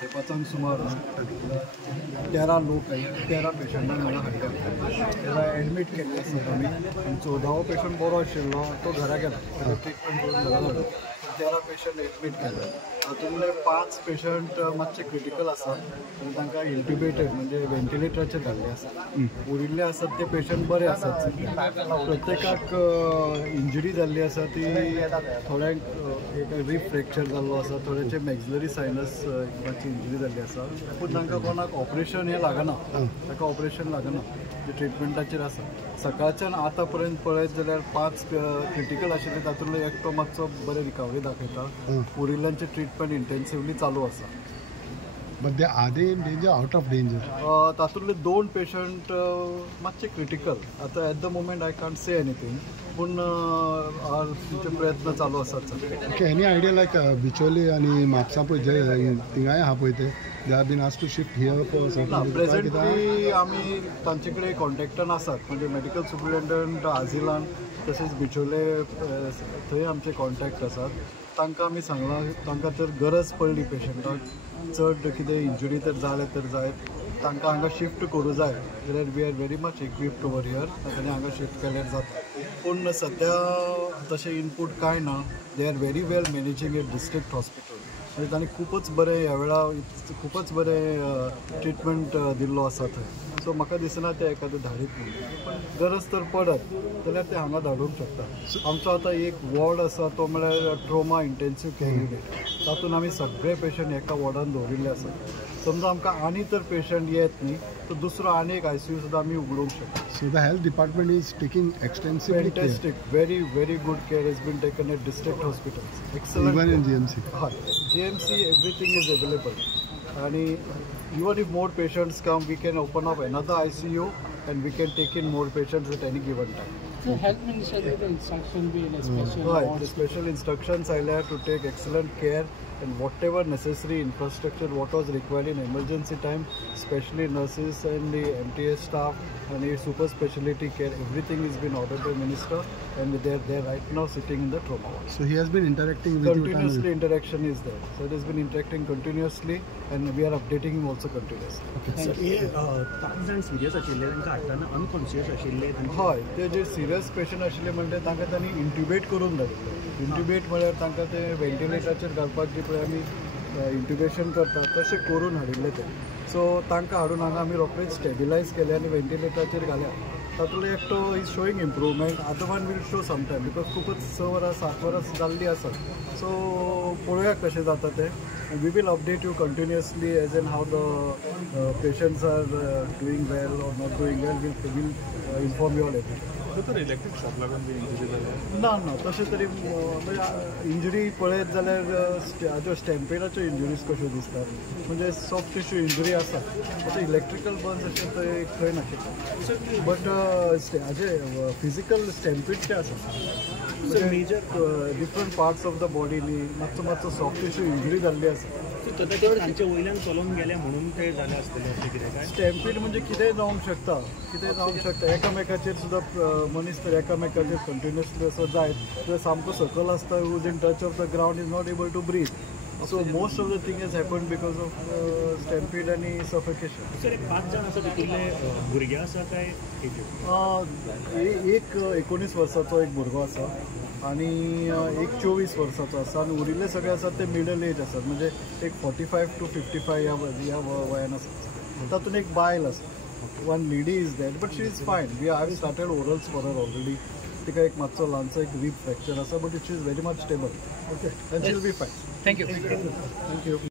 5:30 सुमार 13 लोक 13 पेशंटांक हांगा हाडल्या. तेला एडमीट केल्ले आसात आमी आनी 14वो पेशंट बरो आशिल्लो तो घरा गेला. ट्रिटमेंट करून घरा धाडलो. 13 पेशंट एडमीट केले. तातूंतले 5 पेशंट मातशे क्रिटिकल आसात आनी तांकां इंट्युबेटेड म्हणजे वेंटिलेटराचेर घाल्ले आसात. उरिल्ले आसात ते पेशंट बरे आसात. प्रत्येकाक इंजरी जाल्ली आसा ती थोड्यांक एक रिब फ्रॅक्चर जाल्लो आसा, थोड्यांचे मॅक्सिलरी सायनस मातशी इंजरी जाल्ली आसा, पूण तांकां कोणाक ऑपरेशन हें लागना. ताका ऑपरेशन लागना, जे ट्रिटमेंटाचेर आसा. सकाळच्यान आतां पर्यंत पळयत जाल्यार 5 क्रिटिकल आशिल्ले, तातूंतलो एकटो मातसो बरे रिकवरी दाखयता. उरिल्ल्यांचे ट्रिटमेंट इंटेन्सिवली चालू आसा. But are they in danger, out of danger? तातूंतले 2 पेशंट मातशे क्रिटिकल. आतां at the moment I can't say anything, पूण तुमचे प्रयत्न चालू आसात. Okay, any idea like Bicholim आनी म्हापसा पळय जे थिंगाय आहा पळय ते they are been asked to shift here for certain presently आमी तांचे कडेन कॉन्टॅक्टान आसात. म्हणजे मेडिकल सुपरिटेंडंट आजिलान तशेंच बिचोले थंय आमचे कॉन्टॅक्ट आसात. तांकां आमी सांगलां तांकां जर गरज पडली पेशंटाक चड कितें इंजुरी तर जाय तांकां हांगा शिफ्ट करूं जाय जाल्यार we are very much equipped over here. तांणी हांगा शिफ्ट केल्यार जाता. पूण सद्या तशें इनपूट कांय ना. They are very well managing A district hospital. म्हणजे तांणी खूबच बरें ह्या वेळा खूबच बरें ट्रिटमेंट दिल्लो आसा थंय. सो म्हाका दिसना ते एखादो धाडीत म्हणून. गरज तर पडत जाल्यार ते हांगा धाडूंक शकता. आमचो आतां एक वॉर्ड आसा तो म्हळ्यार ट्रोमा इंटेन्सीव केअर युनिट. तातूंत आमी सगळे पेशंट एका वॉर्डान दवरिल्ले आसात. समजा आमकां आनी तर पेशंट येत न्ही तर दुसरो आनी एक ICU सुद्दां आमी उगडूंक शकता. So the health department is taking extensively fantastic care. Very good care has been taken at district hospitals. Excellent. Even in GMC. GMC everything is available. And even if more patients come, we can open up another ICU and we can take in more patients at any given time. So health minister did the instruction be in a special right. The special instructions I have to take excellent care and whatever necessary infrastructure what was required in emergency time, especially nurses and the MTS staff and the super specialty care, everything has been ordered by minister and they are there right now sitting in the trauma ward. So he has been interacting with continuously you. Interaction is there. So it has been interacting continuously and we are updating him also continuously. Okay. So हे 5 जण serious आशिल्ले तांकां हाडटाना unconscious आशिल्ले. हय, ते जे serious patient आशिल्ले म्हणजे तांकां तांणी इंट्युबेट करून धाडिल्ले. इंट्युबेट म्हळ्यार तांकां ते वेंटिलेटराचेर घालपाक जे पळय आमी इंट्युबेशन करतात तशें करून हाडिल्ले ते. सो तांकां हाडून हांगा आमी रोखडेच स्टेबिलायज केले आनी वेंटिलेटराचेर घाल्या. तातूंतलो एकटो is showing improvement. Other one will show some time because खूबच 6 वरां 7 वरां जाल्लीं आसात. सो पळोवया कशें जाता तें. We will update you continuously as in how the patients are doing well or not doing well. We'll inform you all everything. तर इलेक्ट्रीक शॉक लागून बी इंजरी जाल्या ना तशें तरी म्हणजे इंजरी पळयत जाल्यार हाज्यो स्टॅम्पेडाच्यो इंजुरीज कश्यो दिसतात. म्हणजे सॉफ्ट टिश्यू इंजरी आसा. तशें इलेक्ट्रिकल बर्न्स अशें थंय खंय नाशिल्लें. बट हाजे फिजिकल स्टॅम्पेडचे आसा. Major different parts of the body न्ही मातसो सॉफ्ट टिश्यू इंजरी जाल्ली आसा. तांच्या वयल्यान चलोवन गेले म्हणून ते जाले आसतले अशें कितें काय. स्टॅम्पीड म्हणजे कितेंय जावंक शकता. एकामेकाचेर सुद्दां मनीस तर एकामेकाचेर कंटिन्युअसली असो जायत तर सामको सकल आसता who's in touch of the ground is not able to breathe. So most of the thing is happen because of stampede आनी सफोकेशन. सर 5 जण आसा तितूंतले भुरगे आसा काय एक 19 वर्साचो एक भुरगो आसा आनी एक 24 वर्साचो आसा आनी उरिल्ले सगळे आसात ते मिडल एज आसात. म्हणजे एक 45 to 55 ह्या वयान आसात. तातूंत एक बायल आसा. One lady is that but she is fine. I have started orals for her already. तिका एक मातसो ल्हानसो एक रिब फ्रॅक्चर आसा but she is very much stable. Okay, and she will be fine. Thank you.